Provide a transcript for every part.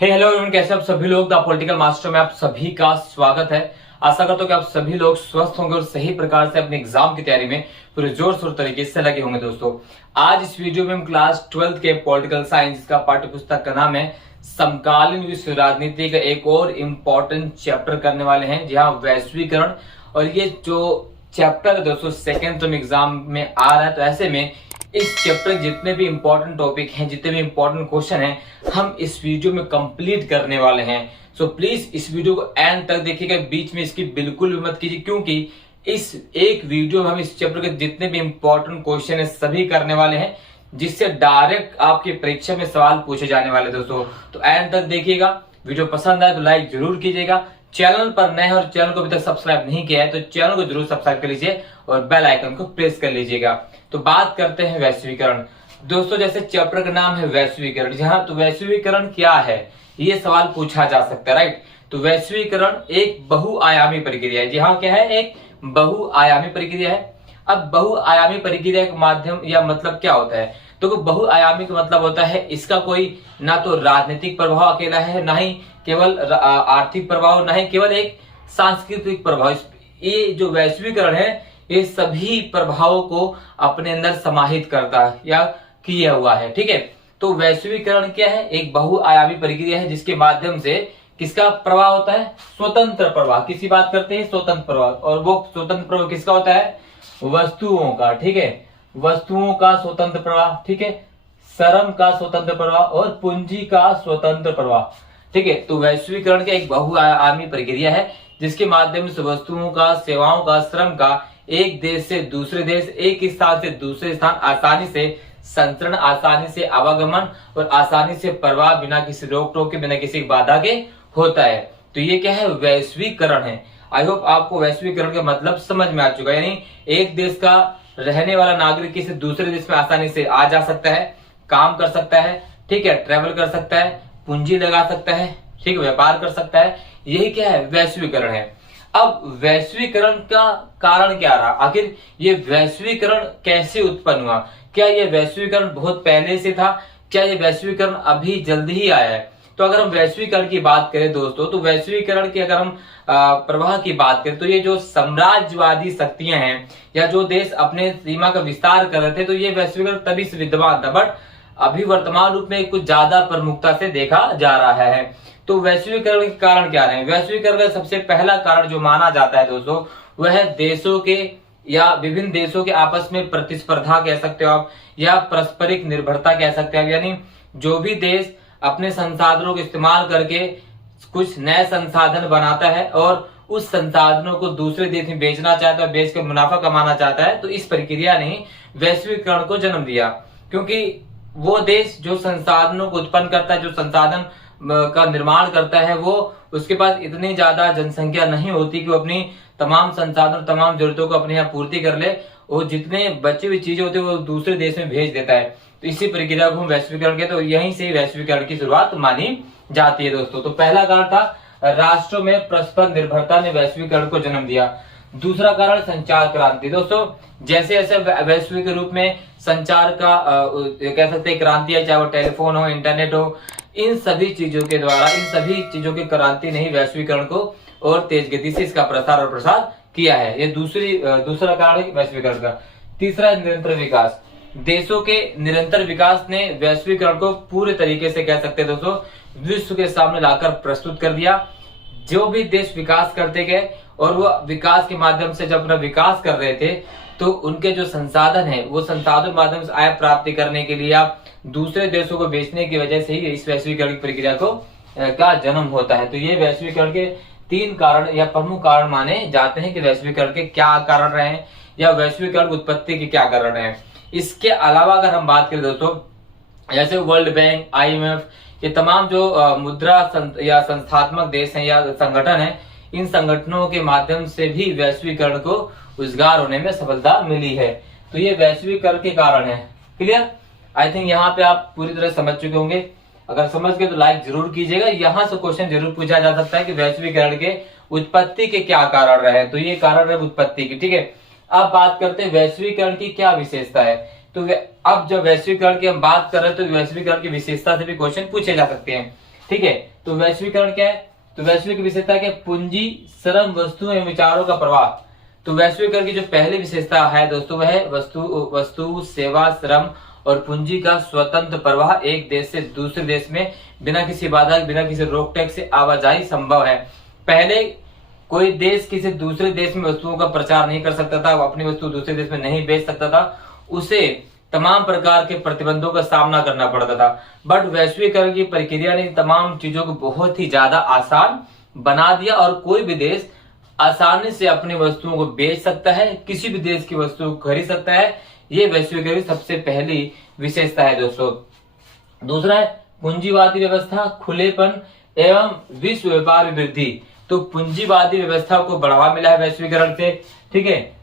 Hello everyone, कैसे आप सभी लोग। द पॉलिटिकल मास्टर में आप सभी का स्वागत है। आशा करता हूं कि आप सभी लोग स्वस्थ होंगे और सही प्रकार से अपने एग्जाम की तैयारी में पूरे जोर शोर तरीके से लगे होंगे। दोस्तों, आज इस वीडियो में हम क्लास 12 के पॉलिटिकल साइंस का पाठ्य पुस्तक का नाम है समकालीन विश्व राजनीति का एक और इम्पोर्टेंट चैप्टर करने वाले हैं। जी हाँ, वैश्वीकरण। और ये जो चैप्टर दोस्तों सेकेंड टर्म एग्जाम में आ रहा है, तो ऐसे में इस चैप्टर के जितने भी इंपॉर्टेंट टॉपिक हैं, जितने भी इंपॉर्टेंट क्वेश्चन हैं, हम इस वीडियो में कंप्लीट करने वाले हैं। सो प्लीज इस वीडियो को एंड तक देखिएगा, बीच में इसकी बिल्कुल भी मत कीजिए, क्योंकि इस एक वीडियो में हम इस चैप्टर के जितने भी इंपॉर्टेंट क्वेश्चन है सभी करने वाले हैं, जिससे डायरेक्ट आपकी परीक्षा में सवाल पूछे जाने वाले। दोस्तों तो एंड तक देखिएगा। वीडियो पसंद आए तो लाइक जरूर कीजिएगा। चैनल पर नए हैं और चैनल को अभी तक सब्सक्राइब नहीं किया है तो चैनल को जरूर सब्सक्राइब कर लीजिए और बेल आइकन को प्रेस कर लीजिएगा। तो बात करते हैं वैश्वीकरण। दोस्तों, जैसे चैप्टर का नाम है वैश्वीकरण, जहां तो वैश्वीकरण क्या है ये सवाल पूछा जा सकता है, राइट। तो वैश्वीकरण एक बहुआयामी प्रक्रिया है। जी हाँ, क्या है? एक बहुआयामी प्रक्रिया है। अब बहुआयामी प्रक्रिया के माध्यम या मतलब क्या होता है? तो बहुआयामी का मतलब होता है इसका कोई ना तो राजनीतिक प्रभाव अकेला है, ना ही केवल आर्थिक प्रभाव, ना ही केवल एक सांस्कृतिक प्रभाव। ये जो वैश्वीकरण है ये सभी प्रभावों को अपने अंदर समाहित करता है या किया हुआ है, ठीक है। तो वैश्वीकरण क्या है? एक बहुआयामी प्रक्रिया है जिसके माध्यम से किसका प्रभाव होता है? स्वतंत्र प्रवाह। किसी बात करते हैं स्वतंत्र प्रवाह, और वो स्वतंत्र प्रवाह किसका होता है? वस्तुओं का, ठीक है। वस्तुओं का स्वतंत्र प्रवाह, ठीक है। श्रम का स्वतंत्र प्रवाह और पूंजी का स्वतंत्र प्रवाह, ठीक है। तो वैश्वीकरण का एक बहुआयामी प्रक्रिया है जिसके माध्यम से वस्तुओं का, सेवाओं का, श्रम का एक देश से दूसरे देश, एक स्थान से दूसरे स्थान आसानी से संचरण, आसानी से आवागमन और आसानी से प्रवाह, बिना किसी रोक टोक के, बिना किसी बाधा के होता है। तो ये क्या है? वैश्वीकरण है। आई होप आपको वैश्वीकरण का मतलब समझ में आ चुका है। यानी एक देश का रहने वाला नागरिक किसी दूसरे देश में आसानी से आ जा सकता है, काम कर सकता है, ठीक है, ट्रेवल कर सकता है, पूंजी लगा सकता है, ठीक है, व्यापार कर सकता है। यही क्या है? वैश्वीकरण है। अब वैश्वीकरण का कारण क्या रहा? आखिर ये वैश्वीकरण कैसे उत्पन्न हुआ? क्या ये वैश्वीकरण बहुत पहले से था? क्या ये वैश्वीकरण अभी जल्दी ही आया है? तो अगर हम वैश्वीकरण की बात करें दोस्तों, तो वैश्वीकरण की अगर हम प्रवाह की बात करें तो ये जो साम्राज्यवादी शक्तियां हैं या जो देश अपने सीमा का विस्तार कर रहे थे, तो ये वैश्वीकरण तभी से विद्यमान था, बट अभी वर्तमान रूप में कुछ ज्यादा प्रमुखता से देखा जा रहा है। तो वैश्वीकरण के कारण क्या रहे? वैश्वीकरण का सबसे पहला कारण जो माना जाता है दोस्तों, वह है देशों के या विभिन्न देशों के आपस में प्रतिस्पर्धा कह सकते हो आप, या पारस्परिक निर्भरता कह सकते हैं। यानी जो भी देश अपने संसाधनों का इस्तेमाल करके कुछ नए संसाधन बनाता है और उस संसाधनों को दूसरे देश में बेचना चाहता है, बेच कर मुनाफा कमाना चाहता है, तो इस प्रक्रिया ने वैश्वीकरण को जन्म दिया। क्योंकि वो देश जो संसाधनों को उत्पन्न करता है, जो संसाधन का निर्माण करता है, वो उसके पास इतनी ज्यादा जनसंख्या नहीं होती कि वो अपनी तमाम संसाधन, तमाम जरूरतों को अपने यहाँ पूर्ति कर ले, और जितने बची हुई चीजें होती है वो दूसरे देश में भेज देता है। तो इसी प्रक्रिया को हम वैश्वीकरण कहते हैं। तो यहीं से वैश्वीकरण की शुरुआत मानी जाती है दोस्तों। तो पहला कारण था राष्ट्रों में परस्पर निर्भरता ने वैश्वीकरण को जन्म दिया। दूसरा कारण संचार क्रांति। दोस्तों, जैसे जैसे वैश्विक रूप में संचार का कह सकते हैं क्रांति है, चाहे वो टेलीफोन हो, इंटरनेट हो, इन सभी चीजों के द्वारा, इन सभी चीजों की क्रांति ने ही वैश्वीकरण को और तेज गति से इसका प्रसार और प्रसार किया है। ये दूसरा कारण है वैश्वीकरण का। तीसरा है निरंतर विकास। देशों के निरंतर विकास ने वैश्वीकरण को पूरे तरीके से कह सकते हैं दोस्तों विश्व के सामने लाकर प्रस्तुत कर दिया। जो भी देश विकास करते गए और वो विकास के माध्यम से जब अपना विकास कर रहे थे, तो उनके जो संसाधन है वो संसाधन माध्यम से आय प्राप्ति करने के लिए या दूसरे देशों को बेचने की वजह से ही इस वैश्वीकरण की प्रक्रिया को का जन्म होता है। तो ये वैश्वीकरण के तीन कारण या प्रमुख कारण माने जाते हैं कि वैश्वीकरण के क्या कारण रहे हैं या वैश्वीकरण की उत्पत्ति के क्या कारण रहे हैं। इसके अलावा अगर हम बात करें दोस्तों, जैसे वर्ल्ड बैंक, IMF, ये तमाम जो मुद्रा या संस्थात्मक देश हैं या संगठन है, इन संगठनों के माध्यम से भी वैश्वीकरण को रोजगार होने में सफलता मिली है। तो ये वैश्वीकरण के कारण है। क्लियर? आई थिंक यहाँ पे आप पूरी तरह समझ चुके होंगे। अगर समझ गए तो लाइक जरूर कीजिएगा। यहाँ से क्वेश्चन जरूर पूछा जा सकता है कि वैश्वीकरण के उत्पत्ति के क्या कारण रहे। तो ये कारण है उत्पत्ति की, ठीक है। अब बात करते हैं वैश्वीकरण की क्या विशेषता है। तो अब जब वैश्वीकरण की हम बात कर रहे हैं तो वैश्वीकरण की विशेषता से भी क्वेश्चन पूछे जा सकते हैं। ठीक है। तो वैश्वीकरण क्या है? तो वैश्विक विशेषता क्या? पूंजी, श्रम, वस्तु एवं विचारों का प्रवाह। तो वैश्वीकरण की जो पहली विशेषता है दोस्तों वह है वस्तु, सेवा, श्रम और पूंजी का स्वतंत्र प्रवाह एक देश से दूसरे देश में बिना किसी बाधा, बिना किसी रोक टैक से आवाजाही संभव है। पहले कोई देश किसी दूसरे देश में वस्तुओं का प्रचार नहीं कर सकता था, वो अपनी वस्तु दूसरे देश में नहीं बेच सकता था, उसे तमाम प्रकार के प्रतिबंधों का सामना करना पड़ता था। बट वैश्वीकरण की प्रक्रिया ने तमाम चीजों को बहुत ही ज्यादा आसान बना दिया और कोई भी देश आसानी से अपनी वस्तुओं को बेच सकता है, किसी भी देश की वस्तु को खरीद सकता है। ये वैश्वीकरण की सबसे पहली विशेषता है दोस्तों। दूसरा है पूंजीवादी व्यवस्था, खुलेपन एवं विश्व व्यापार में वृद्धि। तो पूंजीवादी व्यवस्था को बढ़ावा मिला है वैश्वीकरण से, ठीक है।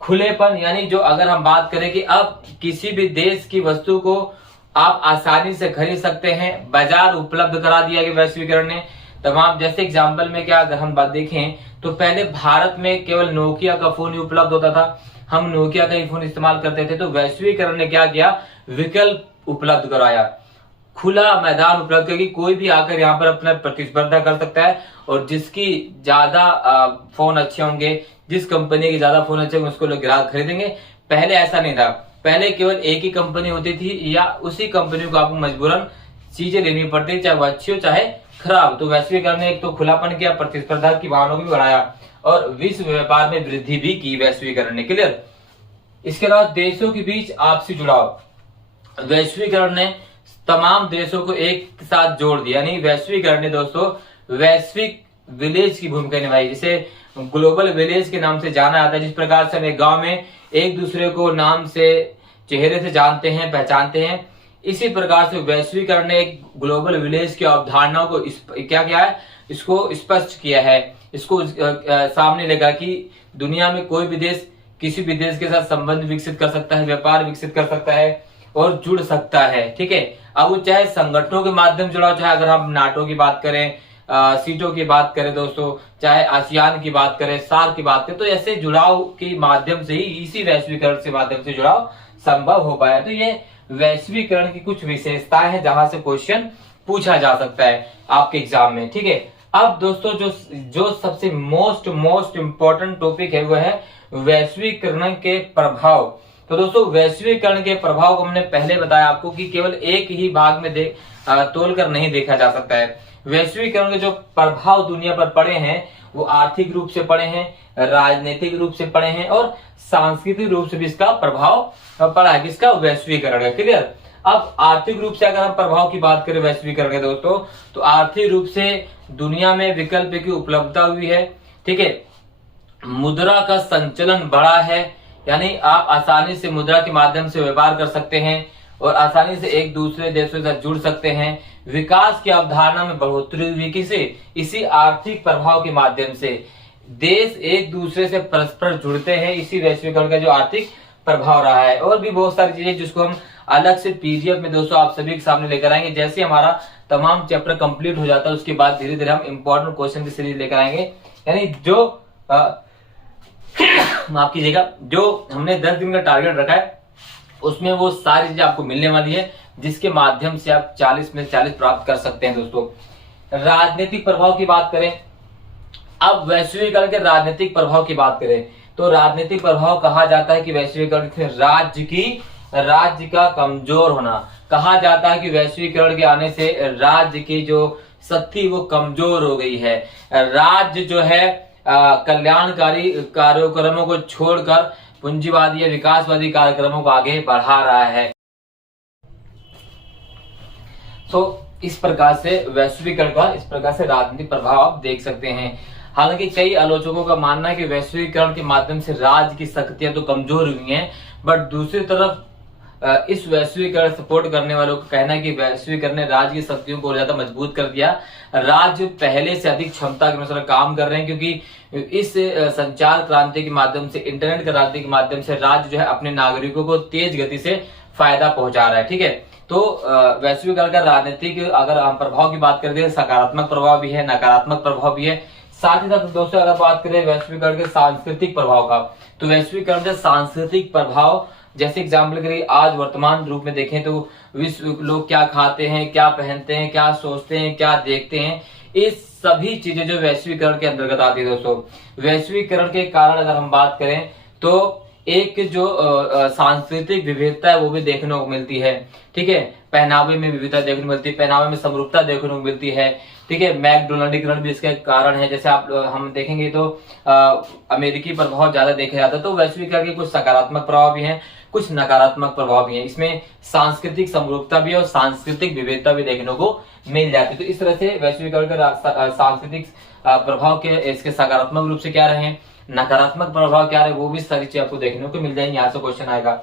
खुलेपन यानी जो अगर हम बात करें कि अब किसी भी देश की वस्तु को आप आसानी से खरीद सकते हैं, बाजार उपलब्ध करा दिया गया वैश्वीकरण ने तमाम। जैसे एग्जांपल में क्या अगर हम बात देखें तो पहले भारत में केवल नोकिया का फोन ही उपलब्ध होता था, हम नोकिया का ही फोन इस्तेमाल करते थे। तो वैश्वीकरण ने क्या किया? विकल्प उपलब्ध कराया, खुला मैदान उपलब्ध करके कोई भी आकर यहाँ पर अपना प्रतिस्पर्धा कर सकता है और जिसकी ज्यादा फोन अच्छे होंगे, जिस कंपनी के ज्यादा फोन अच्छे होंगे उसको लोग ग्राहक खरीदेंगे। पहले ऐसा नहीं था, पहले केवल एक ही कंपनी होती थी या उसी कंपनी को आपको मजबूरन चीजें लेनी पड़ती, चाहे वो अच्छी हो चाहे खराब। तो वैश्वीकरण ने एक तो खुलापन किया, प्रतिस्पर्धा की भावना को भी बढ़ाया और विश्व व्यापार में वृद्धि भी की वैश्वीकरण ने। क्लियर? इसके अलावा देशों के बीच आपसी जुड़ाव, वैश्वीकरण ने तमाम देशों को एक साथ जोड़ दिया। यानी वैश्वीकरण ने दोस्तों वैश्विक विलेज की भूमिका निभाई, जिसे ग्लोबल विलेज के नाम से जाना जाता है। जिस प्रकार से हम एक गांव में एक दूसरे को नाम से, चेहरे से जानते हैं, पहचानते हैं, इसी प्रकार से वैश्वीकरण ने एक ग्लोबल विलेज की अवधारणा को क्या किया है? इसको स्पष्ट किया है, इसको सामने लेगा कि दुनिया में कोई भी देश किसी भी देश के साथ संबंध विकसित कर सकता है, व्यापार विकसित कर सकता है और जुड़ सकता है, ठीक है। अब वो चाहे संगठनों के माध्यम जुड़ा, चाहे अगर हम नाटो की बात करें, सीटों की बात करें दोस्तों, चाहे आसियान की बात करें, सार्क की बात करें, तो ऐसे जुड़ाव के माध्यम से ही इसी वैश्वीकरण के माध्यम से जुड़ाव संभव हो पाया। तो ये वैश्वीकरण की कुछ विशेषताएं हैं जहां से क्वेश्चन पूछा जा सकता है आपके एग्जाम में, ठीक है। अब दोस्तों जो सबसे मोस्ट इंपॉर्टेंट टॉपिक है वो है वैश्वीकरण के प्रभाव। तो दोस्तों वैश्वीकरण के प्रभाव को हमने पहले बताया आपको कि केवल एक ही भाग में तोलकर नहीं देखा जा सकता है। वैश्वीकरण के जो प्रभाव दुनिया पर पड़े हैं वो आर्थिक रूप से पड़े हैं, राजनीतिक रूप से पड़े हैं और सांस्कृतिक रूप से भी इसका प्रभाव पड़ा है। किसका? वैश्वीकरण का। क्लियर? अब आर्थिक रूप से अगर हम प्रभाव की बात करें वैश्वीकरण के दोस्तों, तो आर्थिक रूप से दुनिया में विकल्प की उपलब्धता हुई है, ठीक है। मुद्रा का संचलन बढ़ा है, यानी आप आसानी से मुद्रा के माध्यम से व्यापार कर सकते हैं और आसानी से एक दूसरे देशों के साथ जुड़ सकते हैं। विकास की अवधारणा में बढ़ोतरी हुई, किसे? इसी आर्थिक प्रभाव के माध्यम से देश एक दूसरे से परस्पर जुड़ते हैं, इसी वैश्वीकरण का जो आर्थिक प्रभाव रहा है। और भी बहुत सारी चीजें जिसको हम अलग से पीडीएफ में दोस्तों आप सभी के सामने लेकर आएंगे। जैसे हमारा तमाम चैप्टर कंप्लीट हो जाता है उसके बाद धीरे धीरे हम इंपॉर्टेंट क्वेश्चन की सीरीज लेकर आएंगे। यानी जो माफ कीजिएगा, जो हमने 10 दिन का टारगेट रखा है उसमें वो सारी चीजें आपको मिलने वाली है, जिसके माध्यम से आप 40 में 40 प्राप्त कर सकते हैं। दोस्तों राजनीतिक प्रभाव की बात करें, अब वैश्वीकरण के राजनीतिक प्रभाव की बात करें तो राजनीतिक प्रभाव कहा जाता है कि वैश्वीकरण से राज्य का कमजोर होना, कहा जाता है कि वैश्वीकरण के आने से राज्य की जो शक्ति वो कमजोर हो गई है। राज्य जो है कल्याणकारी कार्यक्रमों को छोड़कर पूंजीवादी या विकासवादी कार्यक्रमों को आगे बढ़ा रहा है। तो इस प्रकार से वैश्वीकरण का इस प्रकार से राजनीतिक प्रभाव आप देख सकते हैं। हालांकि कई आलोचकों का मानना है कि वैश्वीकरण के माध्यम से राज्य की शक्तियां तो कमजोर हुई हैं, बट दूसरी तरफ इस वैश्वीकरण सपोर्ट करने वालों का कहना है कि वैश्वीकरण ने राज्य की शक्तियों को ज्यादा मजबूत कर दिया। राज्य पहले से अधिक क्षमता के अनुसार काम कर रहे हैं, क्योंकि इस संचार क्रांति के माध्यम से, इंटरनेट क्रांति के माध्यम से राज्य जो है अपने नागरिकों को तेज गति से फायदा पहुंचा रहा है, ठीक है। तो वैश्वीकरण का राजनीतिक अगर हम प्रभाव की बात करते हैं, सकारात्मक प्रभाव भी है, नकारात्मक प्रभाव भी है। साथ ही साथ दोस्तों अगर बात करें वैश्वीकरण के सांस्कृतिक प्रभाव का, तो वैश्वीकरण से सांस्कृतिक प्रभाव जैसे एग्जाम्पल के लिए आज वर्तमान रूप में देखें तो विश्व लोग क्या खाते हैं, क्या पहनते हैं, क्या सोचते हैं, क्या देखते हैं, इस सभी चीजें जो वैश्वीकरण के अंतर्गत आती है दोस्तों। वैश्वीकरण के कारण अगर हम बात करें तो एक जो सांस्कृतिक विविधता है वो भी देखने को मिलती है। ठीक है, पहनावे में विविधता देखने को मिलती है, पहनावे में समरूपता देखने को मिलती है। ठीक है, मैकडोनल्डीकरण भी इसका कारण है। जैसे आप हम देखेंगे तो अमेरिकी पर बहुत ज्यादा देखा जाता है। तो वैश्वीकरण के कुछ सकारात्मक प्रभाव भी हैं, कुछ नकारात्मक प्रभाव भी हैं। इसमें सांस्कृतिक समरूपता भी और सांस्कृतिक विविधता भी देखने को मिल जाती है। तो इस तरह से वैश्वीकरण के सांस्कृतिक प्रभाव के इसके सकारात्मक रूप से क्या रहे, नकारात्मक प्रभाव क्या रहे, वो भी सारी चीज आपको देखने को मिल जाएंगी। यहाँ से क्वेश्चन आएगा।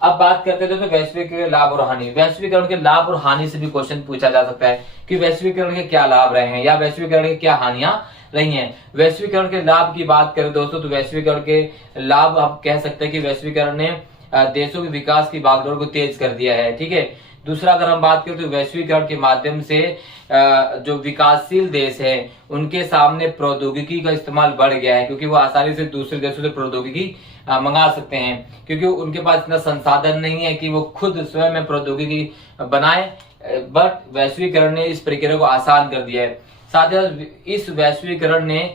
अब बात करते हैं तो वैश्विक के लाभ और हानि। वैश्वीकरण के लाभ और हानि से भी क्वेश्चन पूछा जा सकता है कि वैश्वीकरण के क्या लाभ रहे हैं या वैश्वीकरण के क्या हानियां रही हैं। वैश्वीकरण के लाभ की बात करें दोस्तों तो वैश्वीकरण के लाभ आप कह सकते हैं कि वैश्वीकरण ने देशों के विकास की भागदौड़ को तेज कर दिया है। ठीक है, दूसरा अगर हम बात करें तो वैश्वीकरण के माध्यम से जो विकासशील देश है उनके सामने प्रौद्योगिकी का इस्तेमाल बढ़ गया है, क्योंकि वो आसानी से दूसरे देशों से प्रौद्योगिकी मंगा सकते हैं, क्योंकि उनके पास इतना संसाधन नहीं है कि वो खुद स्वयं में प्रौद्योगिकी बनाए। बट वैश्वीकरण ने इस प्रक्रिया को आसान कर दिया है। साथ ही इस वैश्वीकरण ने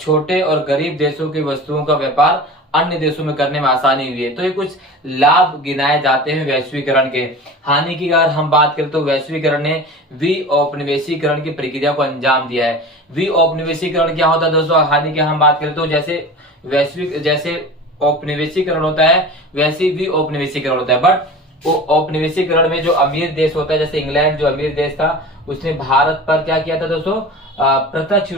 छोटे और गरीब देशों की वस्तुओं का व्यापार अन्य देशों में करने में आसानी हुई है। तो ये कुछ लाभ गिनाए जाते हैं वैश्वीकरण के। हानि की अगर हम बात करें तो वैश्वीकरण ने विऔपनिवेशीकरण की प्रक्रिया को अंजाम दिया है। विऔपनिवेशीकरण क्या होता है दोस्तों, हानि की हम बात करें तो जैसे औपनिवेशीकरण होता है वैसे ही विऔपनिवेशीकरण होता है। बट औपनिवेशीकरण में जो अमीर देश होता है, जैसे इंग्लैंड जो अमीर देश था उसने भारत पर क्या किया था दोस्तों, प्रत्यक्ष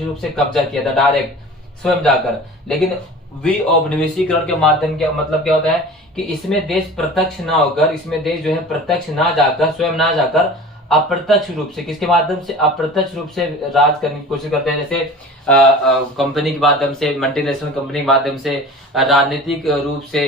रूप से कब्जा किया था, डायरेक्ट स्वयं जाकर। लेकिन विऔपनिवेशीकरण के माध्यम क्या मतलब क्या होता है कि इसमें देश प्रत्यक्ष ना होकर, इसमें देश जो है प्रत्यक्ष ना जाकर, स्वयं ना जाकर अप्रत्यक्ष रूप से, किसके माध्यम से, अप्रत्यक्ष रूप से राज करने की कोशिश करते हैं। जैसे कंपनी के माध्यम से, मल्टीनेशनल कंपनी के माध्यम से, राजनीतिक रूप से,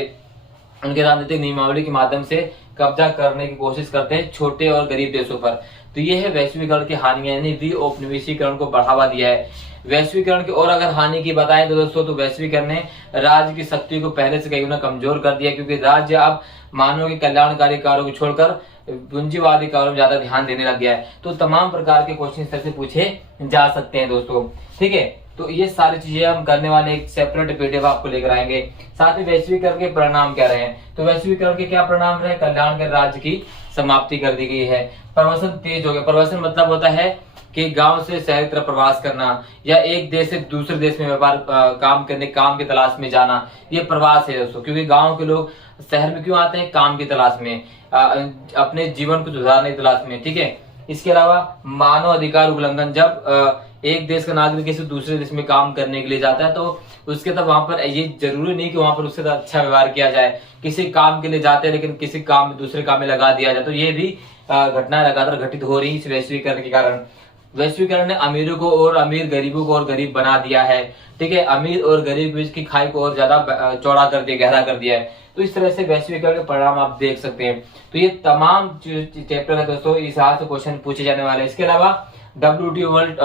उनके राजनीतिक नियमावली के माध्यम से कब्जा करने की कोशिश करते हैं छोटे और गरीब देशों पर। तो ये है वैश्वीकरण की हानियां, यानी विऔपनिवेशीकरण को बढ़ावा दिया है। वैश्वीकरण की और अगर हानि की बताएं तो दोस्तों तो वैश्वीकरण ने राज्य की शक्ति को पहले से कई गुना कमजोर कर दिया, क्योंकि राज्य अब मानव के कल्याणकारी कार्यों को छोड़कर पूंजीवादी कार्यों में ज्यादा ध्यान देने लग गया है। तो तमाम प्रकार के क्वेश्चन इस तरह से पूछे जा सकते हैं दोस्तों। ठीक है, तो ये सारी चीजें हम करने वाले एक सेपरेट पीडीएफ आपको लेकर आएंगे। साथ ही वैश्वीकरण के परिणाम क्या रहे, तो वैश्वीकरण के क्या परिणाम रहे, कल्याण के राज्य की समाप्ति कर दी गई है। प्रवासन तेज हो गया। प्रवासन मतलब होता है कि गांव से शहर की तरफ प्रवास करना या एक देश से दूसरे देश में व्यापार काम की तलाश में जाना, ये प्रवास है दोस्तों। क्योंकि गांव के लोग शहर में क्यों आते हैं, काम की तलाश में, अपने जीवन को सुधारने की तलाश में। ठीक है, इसके अलावा मानव अधिकार उल्लंघन, जब एक देश का नागरिक किसी दूसरे देश में काम करने के लिए जाता है तो उसके तब वहां पर ये जरूरी नहीं कि वहां पर उसके साथ अच्छा व्यवहार किया जाए। किसी काम के लिए जाते हैं लेकिन किसी काम दूसरे काम में लगा दिया जाए, तो ये भी घटनाएं लगातार घटित हो रही है इस वैश्वीकरण के कारण। वैश्वीकरण ने अमीरों को और अमीर, गरीबों को और गरीब बना दिया है। ठीक है, अमीर और गरीब बीच की खाई को और ज्यादा चौड़ा कर दिया, गहरा कर दिया है। तो इस तरह से वैश्वीकरण के परिणाम आप देख सकते हैं। तो ये तमाम चैप्टर है दोस्तों, इस हिसाब से क्वेश्चन पूछे जाने वाले हैं। इसके अलावा WTO वर्ल्ड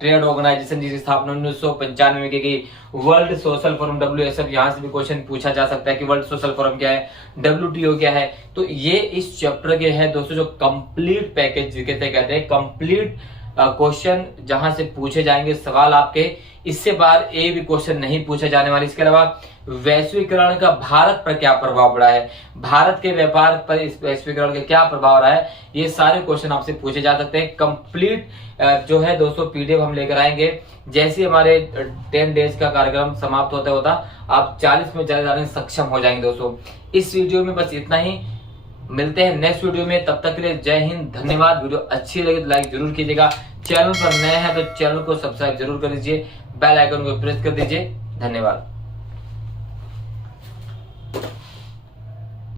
ट्रेड ऑर्गेनाइजेशन जिसकी स्थापना 1995 में की गई, वर्ल्ड सोशल फोरम WSF, यहाँ से भी क्वेश्चन पूछा जा सकता है कि वर्ल्ड सोशल फोरम क्या है, WTO क्या है। तो ये इस चैप्टर के है दोस्तों जो कंप्लीट पैकेज कहते हैं, कंप्लीट क्वेश्चन जहां से पूछे जाएंगे सवाल आपके, इससे बाहर एक भी क्वेश्चन नहीं पूछे जाने वाले। इसके अलावा वैश्वीकरण का भारत पर क्या प्रभाव पड़ा है, भारत के व्यापार पर इस वैश्वीकरण का क्या प्रभाव रहा है, ये सारे क्वेश्चन आपसे पूछे जा सकते हैं। कंप्लीट जो है दोस्तों पीडीएफ हम लेकर आएंगे। जैसे हमारे 10 डेज का कार्यक्रम समाप्त होता आप 40 में चले जाने में सक्षम हो जाएंगे दोस्तों। इस वीडियो में बस इतना ही, मिलते हैं नेक्स्ट वीडियो में, तब तक के लिए जय हिंद, धन्यवाद। वीडियो अच्छी लगे तो लाइक जरूर कीजिएगा, चैनल पर नए हैं तो चैनल को सब्सक्राइब जरूर कर दीजिए, बेल आइकन को प्रेस कर दीजिए। धन्यवाद।